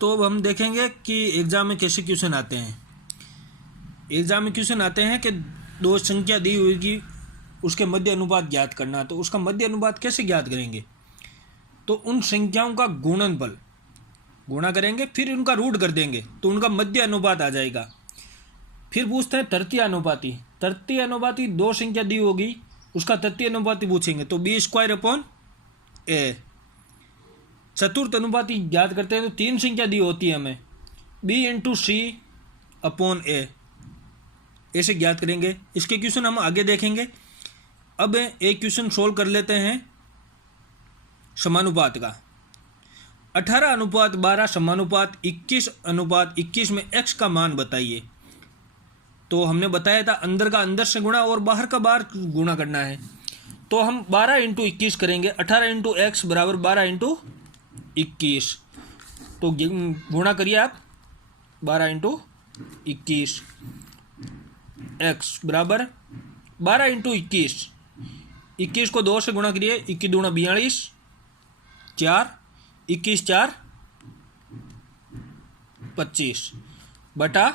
तो अब हम देखेंगे कि एग्ज़ाम में कैसे क्वेश्चन आते हैं। एग्ज़ाम में क्वेश्चन आते हैं कि दो संख्या दी होगी, उसके मध्य अनुपात ज्ञात करना। तो उसका मध्य अनुपात कैसे ज्ञात करेंगे? तो उन संख्याओं का गुणनफल गुणा करेंगे, फिर उनका रूट कर देंगे तो उनका मध्य अनुपात आ जाएगा। फिर पूछते हैं तृतीय अनुपाती। तृतीय अनुपाती दो संख्या दी होगी, उसका तृतीय अनुपाती पूछेंगे तो b²/a। चतुर्थ अनुपाती ज्ञात करते हैं तो तीन संख्या दी होती है हमें, b/c/a, ऐसे ज्ञात करेंगे। इसके क्वेश्चन हम आगे देखेंगे। अब एक क्वेश्चन सोल्व कर लेते हैं समानुपात का। 18:12 समानुपात 21:21 में x का मान बताइए। तो हमने बताया था अंदर का अंदर से गुणा और बाहर का बाहर गुणा करना है। तो हम 12 × 21 करेंगे। 18 × x बराबर 12 × 21। तो गुणा करिए आप, 12 × 21, x बराबर 12 × 21। 21 को 2 से गुणा करिए, 21 दूना 42, 4, 21 4 25 बटा,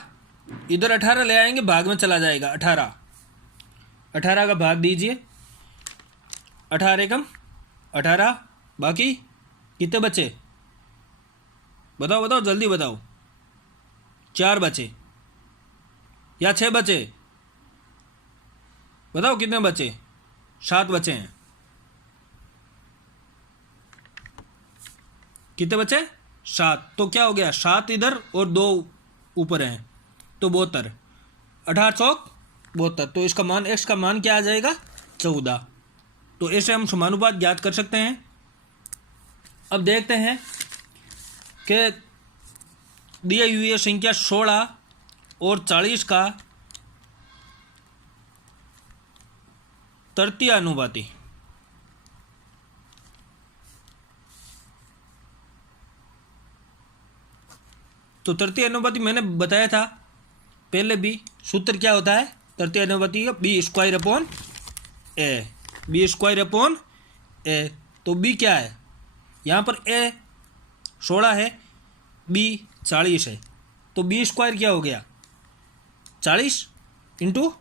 इधर 18 ले आएंगे, भाग में चला जाएगा। 18 का भाग दीजिए, 18 एकम 18, बाकी कितने बचे? बताओ जल्दी बताओ। 4 बचे या 6 बचे? बताओ कितने बचे? 7 बचे हैं। कितने बचे? 7। तो क्या हो गया, 7 इधर और 2 ऊपर हैं, तो 72। 18 चौक 72। तो इसका मान, x का मान क्या आ जाएगा? 14। तो ऐसे हम समानुपात ज्ञात कर सकते हैं। अब देखते हैं कि दी हुई है संख्या 16 और 40 का तृतीय अनुपाती। तो तृतीय अनुपाती मैंने बताया था पहले भी, सूत्र क्या होता है तृतीय अनुपाती का? b²/a। b²/a। तो b क्या है यहाँ पर? a 16 है, b 40 है, तो b² क्या हो गया? 40 ×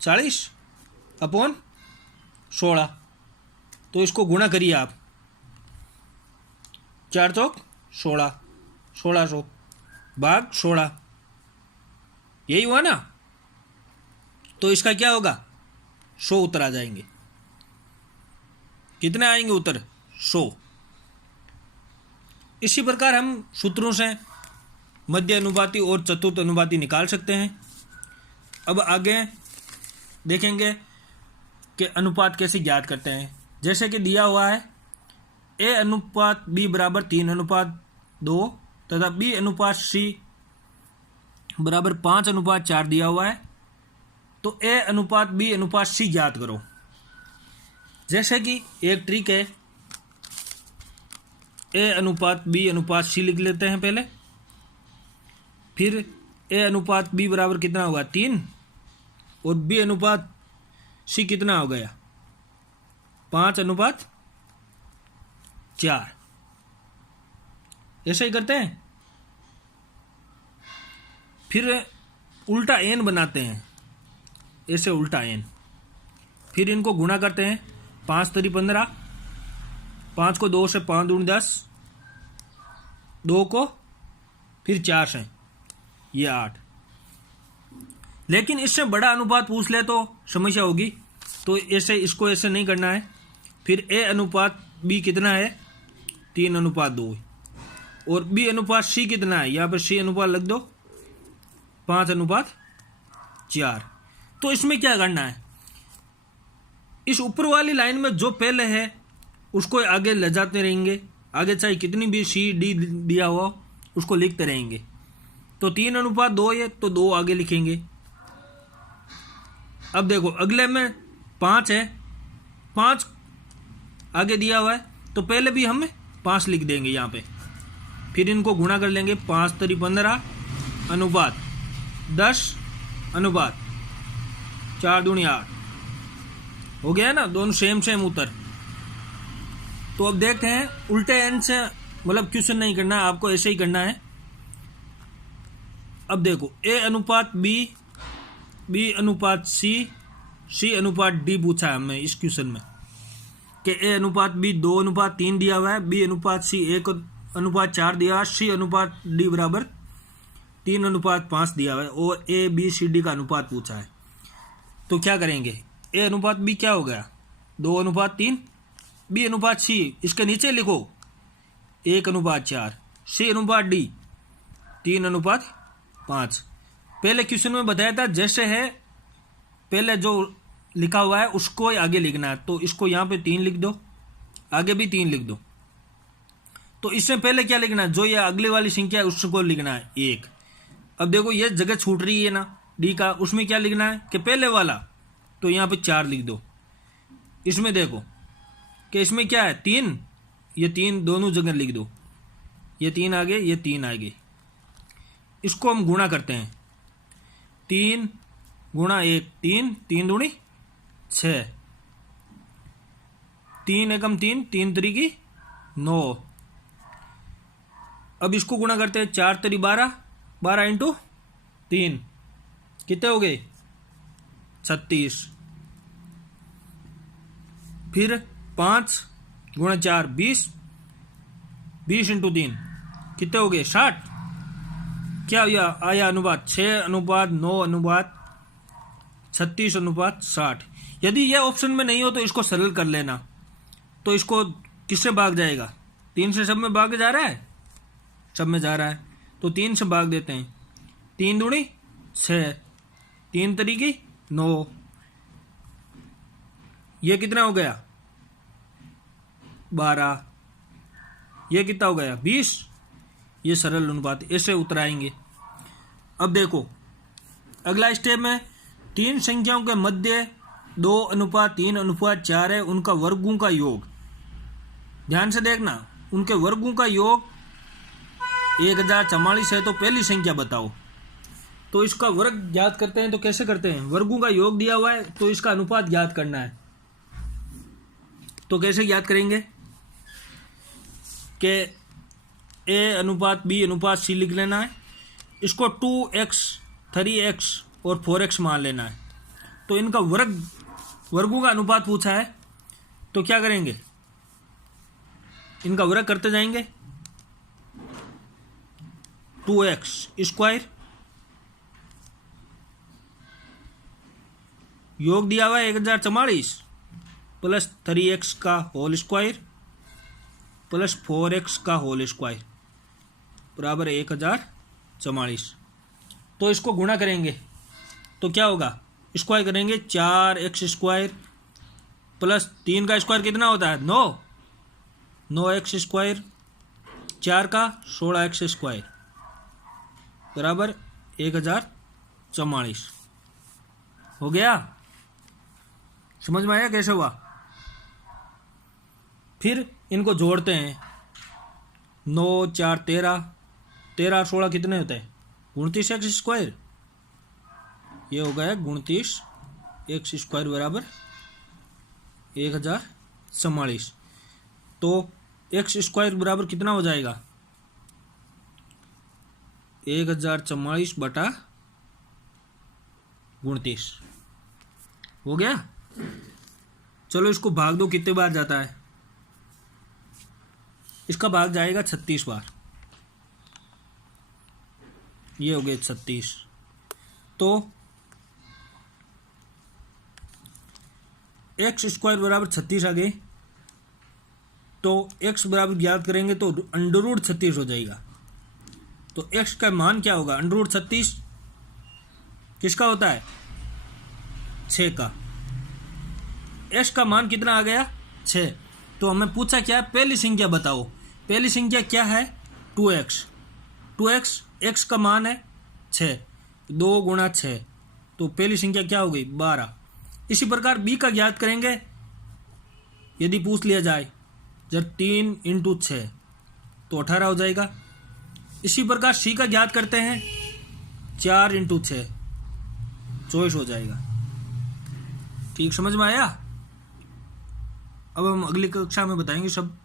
40/16। तो इसको गुणा करिए आप, 4 चौक 16, 1600 भाग 16, यही हुआ ना। तो इसका क्या होगा? 100 उत्तर आ जाएंगे। कितने आएंगे उत्तर? 100। इसी प्रकार हम सूत्रों से मध्य अनुपाती और चतुर्थ अनुपाती निकाल सकते हैं। अब आगे देखेंगे कि अनुपात कैसे ज्ञात करते हैं। जैसे कि दिया हुआ है a/b बराबर 3:2 तथा b/c बराबर 5:4 दिया हुआ है। तो a/b/c ज्ञात करो। जैसे कि एक ट्रिक है, a/b/c लिख लेते हैं पहले, फिर a/b बराबर कितना होगा? 3, और b/c कितना हो गया? 5:4। ऐसे ही करते हैं। फिर उल्टा n बनाते हैं, ऐसे उल्टा n, फिर इनको गुणा करते हैं। 5 × 3 15, 5 को 2 से 5 दूनी 10, 2 को फिर 4 से ये 8। लेकिन इससे बड़ा अनुपात पूछ ले तो समस्या होगी, तो ऐसे इसको ऐसे नहीं करना है। फिर a/b कितना है? 3:2, और b/c कितना है? यहाँ पर c अनुपात लग दो, 5:4। तो इसमें क्या करना है? इस ऊपर वाली लाइन में जो पहले है उसको आगे ले जाते रहेंगे, आगे चाहे कितनी भी c d दिया हुआ उसको लिखते रहेंगे। तो 3:2 है तो 2 आगे लिखेंगे। अब देखो अगले में 5 है, 5 आगे दिया हुआ है, तो पहले भी हम 5 लिख देंगे यहाँ पे। फिर इनको गुणा कर लेंगे, 5 × 3 15 अनुपात 10 अनुपात 4 दूनी 8 हो गया ना, दोनों सेम उत्तर। तो अब देखते हैं उल्टे एन से, मतलब क्वेश्चन नहीं करना, आपको ऐसे ही करना है अब देखो ए अनुपात बी, बी अनुपात सी, सी अनुपात डी पूछा है हमें इस क्वेश्चन में कि ए अनुपात बी 2:3 दिया हुआ है, बी अनुपात सी 1:4 दिया हुआ है, सी अनुपात डी बराबर 3:5 दिया हुआ है और ए बी सी डी का अनुपात पूछा है। तो क्या करेंगे, ए अनुपात बी क्या हो गया 2:3, बी अनुपात सी इसके नीचे लिखो 1:4, सी अनुपात डी 3:5। पहले क्वेश्चन में बताया था जैसे है पहले जो लिखा हुआ है उसको ही आगे लिखना है, तो इसको यहाँ पे 3 लिख दो, आगे भी 3 लिख दो। तो इससे पहले क्या लिखना है, जो ये अगली वाली संख्या है उसको लिखना है 1। अब देखो ये जगह छूट रही है ना डी का, उसमें क्या लिखना है कि पहले वाला, तो यहाँ पे 4 लिख दो। इसमें देखो कि इसमें क्या है 3, ये 3 दोनों जगह लिख दो, ये 3 आगे ये 3 आगे। इसको हम गुणा करते हैं, 3 गुणा 1 3, 3 दूनी 6, 3 एकम 3, 3 त्रिकी 9। अब इसको गुणा करते हैं, 4 3 12, 12 इंटू 3 कितने हो गए 36। फिर 5 गुणा 4 20, 20 इंटू 3 कितने हो गए 60। क्या आया अनुपात 6:9:36:60। यदि यह ऑप्शन में नहीं हो तो इसको सरल कर लेना। तो इसको किससे भाग जाएगा, 3 से सब में भाग जा रहा है, सब में जा रहा है, तो 3 से भाग देते हैं, 3 दूनी 6, 3 तरीकी 9, ये कितना हो गया 12, ये कितना हो गया 20। ये सरल अनुपात ऐसे उतर आएंगे। अब देखो अगला स्टेप में 3 संख्याओं के मध्य 2:3:4 है, उनका वर्गों का योग। ध्यान से देखना, उनके वर्गों का योग 1044 है, तो पहली संख्या बताओ। तो इसका वर्ग ज्ञात करते हैं, तो कैसे करते हैं, वर्गों का योग दिया हुआ है तो इसका अनुपात ज्ञात करना है। तो कैसे ज्ञात करेंगे कि ए अनुपात बी अनुपात सी लिख लेना है, इसको 2x 3x और 4x मान लेना है। तो इनका वर्गों का अनुपात पूछा है, तो क्या करेंगे, इनका वर्ग करते जाएंगे, 2x स्क्वायर योग दिया हुआ है 1044 प्लस 3x का होल स्क्वायर प्लस 4x का होल स्क्वायर बराबर 1044। तो इसको गुणा करेंगे तो क्या होगा, स्क्वायर करेंगे 4x स्क्वायर प्लस 3 का स्क्वायर कितना होता है 9, 9x स्क्वायर, 4 का 16x स्क्वायर बराबर 1044। हो गया, समझ में आया कैसे हुआ। फिर इनको जोड़ते हैं, 9 4 13, 13 16 कितने होते हैं 29x स्क्वायर, ये हो गया 29x स्क्वायर बराबर 1044। तो x स्क्वायर बराबर कितना हो जाएगा 1044 बटा 29। हो गया। चलो इसको भाग दो, कितने बार जाता है, इसका भाग जाएगा 36 बार, ये हो गए 36। तो x स्क्वायर बराबर 36 आ गए, तो x बराबर ज्ञात करेंगे तो √36 हो जाएगा। तो x का मान क्या होगा, √36 किसका होता है 6 का, x का मान कितना आ गया 6। तो हमें पूछा क्या, पहली संख्या बताओ, पहली संख्या क्या है 2x, 2x x का मान है 6, 2 गुणा 6, तो पहली संख्या क्या हो गई 12। इसी प्रकार b का ज्ञात करेंगे, यदि पूछ लिया जाए जब 3 इंटू 6 तो 18 हो जाएगा। इसी प्रकार c का ज्ञात करते हैं, 4 इंटू 6 24 हो जाएगा। ठीक समझ में आया। अब हम अगली कक्षा में बताएंगे सब।